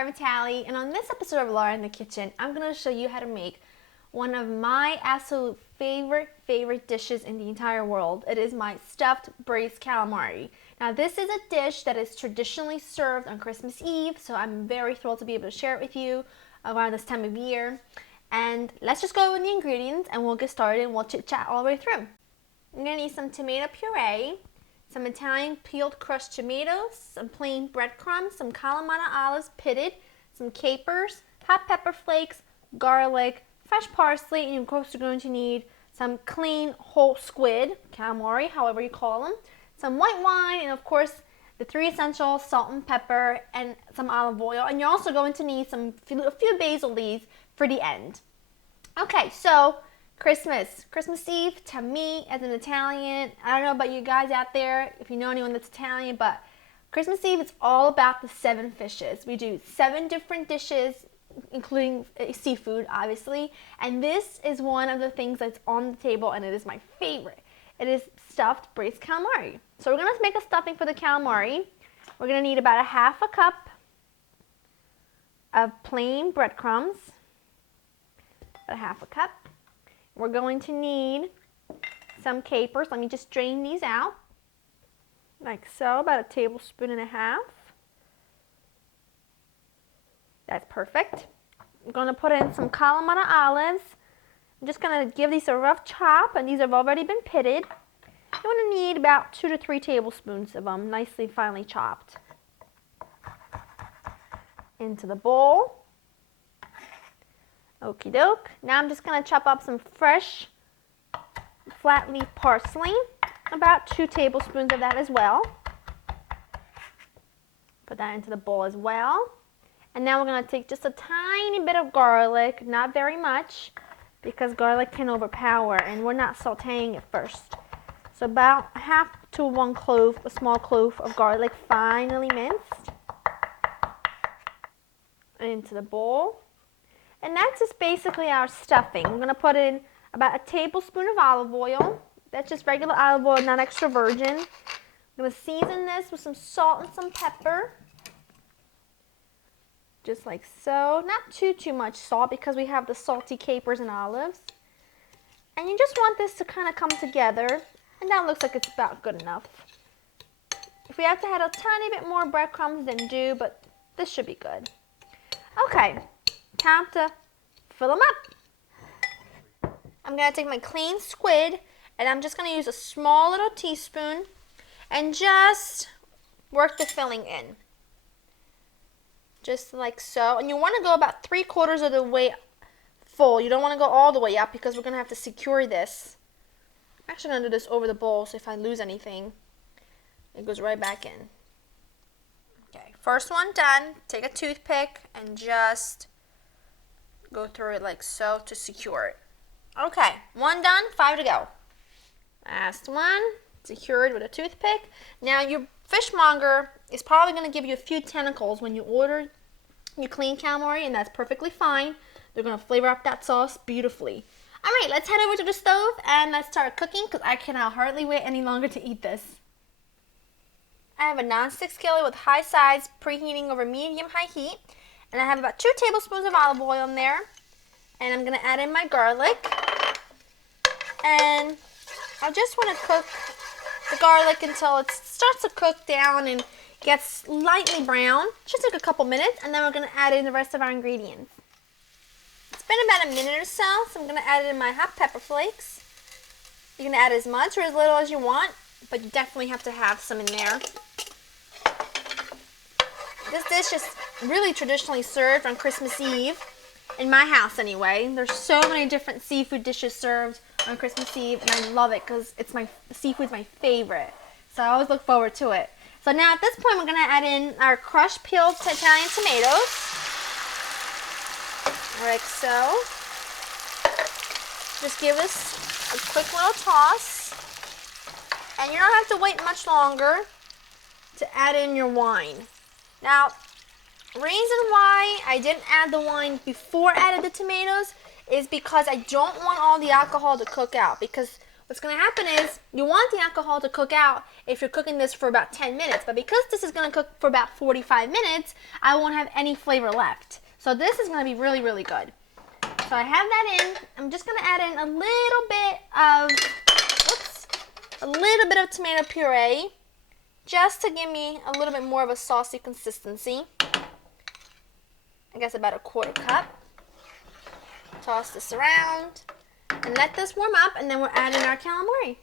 Laura Vitale, and on this episode of Laura in the Kitchen, I'm going to show you how to make one of my absolute favorite dishes in the entire world. It is my stuffed braised calamari. Now this is a dish that is traditionally served on Christmas Eve, so I'm very thrilled to be able to share it with you around this time of year. And let's just go with the ingredients and we'll get started and we'll chit chat all the way through. I'm going to need some tomato puree, some Italian peeled crushed tomatoes, some plain breadcrumbs, some Calamari olives pitted, some capers, hot pepper flakes, garlic, fresh parsley, and of course you're going to need some clean whole squid, calamari, however you call them, some white wine, and of course the three essentials, salt and pepper, and some olive oil. And you're also going to need a few basil leaves for the end. Okay, so Christmas Eve, to me as an Italian, I don't know about you guys out there, if you know anyone that's Italian, but Christmas Eve is all about the 7 fishes. We do 7 different dishes, including seafood, obviously, and this is one of the things that's on the table, and it is my favorite. It is stuffed braised calamari. So we're going to make a stuffing for the calamari. We're going to need about a half a cup of plain breadcrumbs, about a half a cup. We're going to need some capers. Let me just drain these out, like so, about a tablespoon and a half. That's perfect. I'm going to put in some Calamari olives. I'm just going to give these a rough chop, and these have already been pitted. You're going to need about 2 to 3 tablespoons of them, nicely finely chopped. Into the bowl. Okie doke. Now I'm just going to chop up some fresh flat leaf parsley, about 2 tablespoons of that as well. Put that into the bowl as well. And now we're going to take just a tiny bit of garlic, not very much, because garlic can overpower, and we're not sauteing it first. So about half to 1 clove, a small clove of garlic, finely minced, into the bowl. And that's just basically our stuffing. We're going to put in about a tablespoon of olive oil. That's just regular olive oil, not extra virgin. I'm going to season this with some salt and some pepper. Just like so. Not too much salt because we have the salty capers and olives. And you just want this to kind of come together. And that looks like it's about good enough. If we have to add a tiny bit more breadcrumbs, then do, but this should be good. Okay. Time to fill them up. I'm going to take my clean squid, and I'm just going to use a small little teaspoon and just work the filling in. Just like so. And you want to go about 3/4 of the way full. You don't want to go all the way up because we're going to have to secure this. I'm actually going to do this over the bowl, so if I lose anything, it goes right back in. Okay, first one done. Take a toothpick and just go through it like so to secure it. Okay, 1 done, 5 to go. Last one, secured with a toothpick. Now your fishmonger is probably going to give you a few tentacles when you order your clean calamari, and that's perfectly fine. They're going to flavor up that sauce beautifully. All right, let's head over to the stove and let's start cooking because I cannot hardly wait any longer to eat this. I have a non-stick skillet with high sides preheating over medium-high heat. And I have about 2 tablespoons of olive oil in there. And I'm going to add in my garlic. And I just want to cook the garlic until it starts to cook down and gets lightly brown. Just take a couple minutes, and then we're going to add in the rest of our ingredients. It's been about a minute or so, so I'm going to add in my hot pepper flakes. You can add as much or as little as you want, but you definitely have to have some in there. This dish is really traditionally served on Christmas Eve, in my house anyway. There's so many different seafood dishes served on Christmas Eve, and I love it because seafood's my favorite. So I always look forward to it. So now at this point, we're going to add in our crushed peeled Italian tomatoes, like so. Just give this a quick little toss, and you don't have to wait much longer to add in your wine. Now, reason why I didn't add the wine before I added the tomatoes is because I don't want all the alcohol to cook out, because what's going to happen is you want the alcohol to cook out if you're cooking this for about 10 minutes. But because this is going to cook for about 45 minutes, I won't have any flavor left. So this is going to be really, really good. So I have that in. I'm just going to add in a little bit of tomato puree just to give me a little bit more of a saucy consistency. I guess about a 1/4 cup. Toss this around and let this warm up, and then we'll add in our calamari.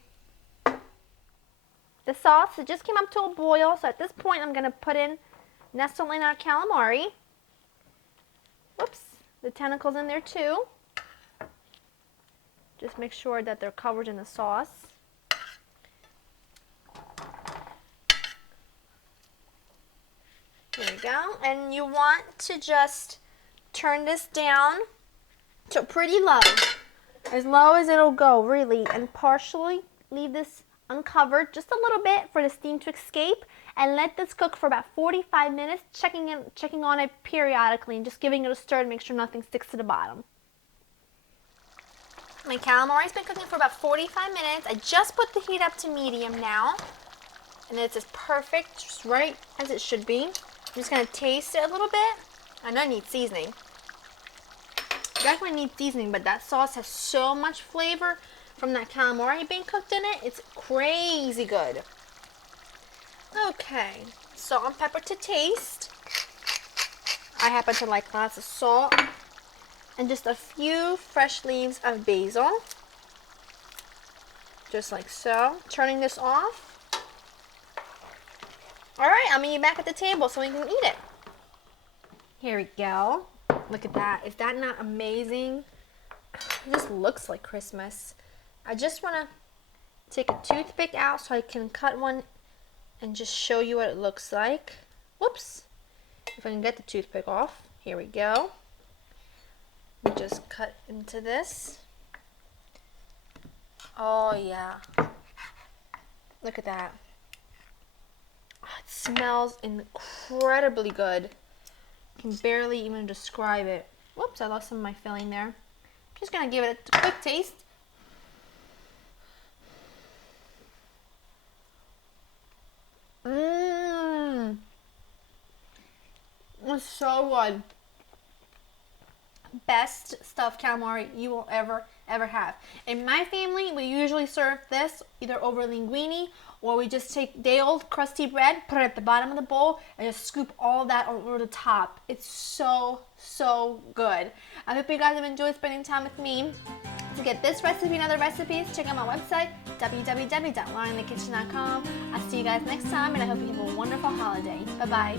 The sauce, it just came up to a boil, so at this point I'm going to nestle in our calamari. Whoops, the tentacles in there too. Just make sure that they're covered in the sauce. There you go. And you want to just turn this down to pretty low as it'll go, really, and partially leave this uncovered just a little bit for the steam to escape, and let this cook for about 45 minutes, checking on it periodically and just giving it a stir to make sure nothing sticks to the bottom. My calamari's been cooking for about 45 minutes. I just put the heat up to medium now, and it's just perfect, just right as it should be. I'm just going to taste it a little bit. I know it needs seasoning. It definitely needs seasoning, but that sauce has so much flavor from that calamari being cooked in it. It's crazy good. Okay, salt and pepper to taste. I happen to like lots of salt. And just a few fresh leaves of basil. Just like so. Turning this off. Alright, I'll meet you back at the table so we can eat it. Here we go. Look at that. Is that not amazing? It just looks like Christmas. I just want to take a toothpick out so I can cut one and just show you what it looks like. Whoops. If I can get the toothpick off. Here we go. We just cut into this. Oh yeah. Look at that. Oh, it smells incredibly good. I can barely even describe it. Whoops, I lost some of my filling there. Just gonna give it a quick taste. Mmm. It's so good. Best stuffed calamari you will ever have. In my family, we usually serve this either over linguine, or we just take day-old crusty bread, put it at the bottom of the bowl, and just scoop all that over the top. It's so good. I hope you guys have enjoyed spending time with me. To get this recipe and other recipes, check out my website, www.laureninthekitchen.com. I'll see you guys next time, and I hope you have a wonderful holiday. Bye-bye.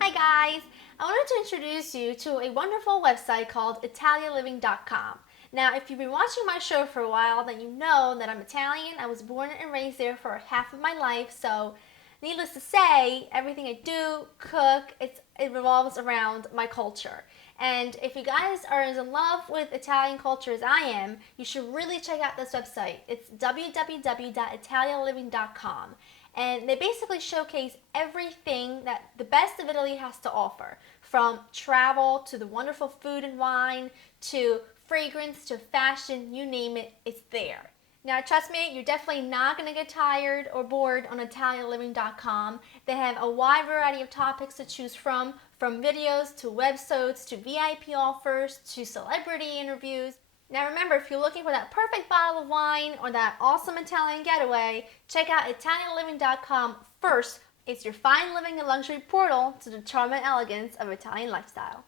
Hi guys! I wanted to introduce you to a wonderful website called ItaliaLiving.com. Now, if you've been watching my show for a while, then you know that I'm Italian. I was born and raised there for half of my life, so needless to say, everything I do, cook, it revolves around my culture. And if you guys are as in love with Italian culture as I am, you should really check out this website. It's www.italialiving.com. And they basically showcase everything that the best of Italy has to offer, from travel to the wonderful food and wine to fragrance to fashion, you name it, it's there. Now, trust me, you're definitely not going to get tired or bored on ItalianLiving.com. They have a wide variety of topics to choose from videos to websites to VIP offers to celebrity interviews. Now remember, if you're looking for that perfect bottle of wine or that awesome Italian getaway, check out ItalianLiving.com first. It's your fine living and luxury portal to the charm and elegance of Italian lifestyle.